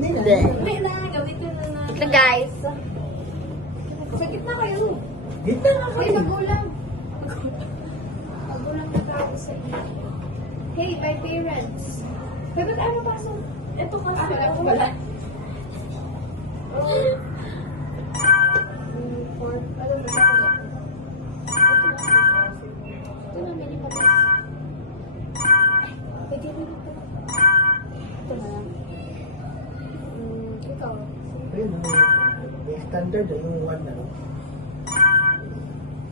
Hindi. Hindi na, gamitin na na. Ito guys. Sa gitna kayo. Dito na Ay, magulang. Magulang na tao sa iyo. Hey, my parents. Hey, ba't ayaw mapasok? Ito kasi. Ako wala. Ito na, mini patis. Pwede rin ito. Ito na lang. Ikaw. Ayun, standard yung one na.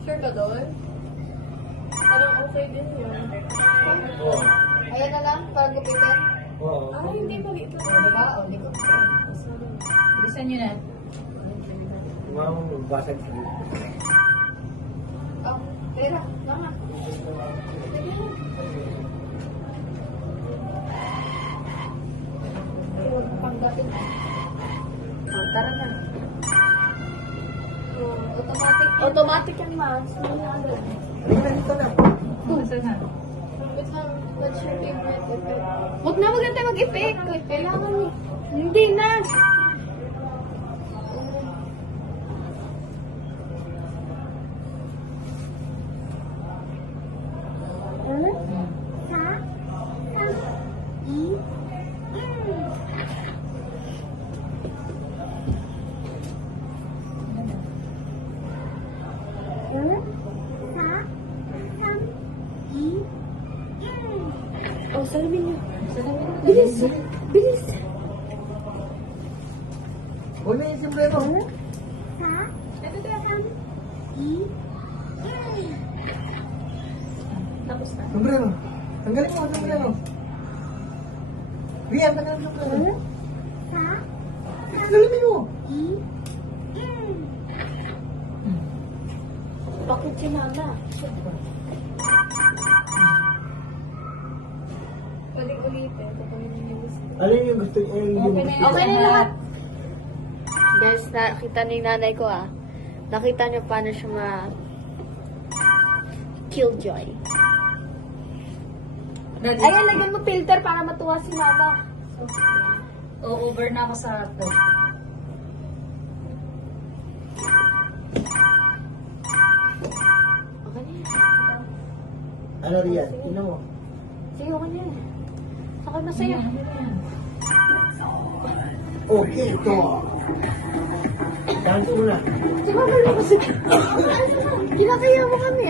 Sure ka doon? Parang okay din yun. Oo. Ayan na lang, para gupitin. Oo. Ah, hindi pa ito. Diba? O, hindi ko. Bilisan nyo na. Basag sa Oh, pera. Tama. Huwag panggapin. Oh, tara na. Automatic. Automatic yan, ma. Halika dito na. Bilisan na. What's your favorite effect? Huwag na maganda mag-effect. Kailangan ni. Hindi na. Oh, salamin niyo. Bilis. Bilis. Huwag na yung sombrero. Tapos na. Sombrero. Tanggalin mo ang sombrero. Rian, tanggalin mo ang sombrero. Tanggalin mo. Bakit si mama? Pwedeng ulitin. Alin yung gusto niyo? Okay na lahat. Guys, nakita ni nanay ko Nakita niyo paano siya killjoy. Ayan, lagyan mo filter para matuwa si mama. over na ako sa Okay na yan. Ano Rian? Tingnan mo. Sige, okay na yan. Okay, masaya. Okay, ito. Dance mo na. Di ba, kinakaya mo kami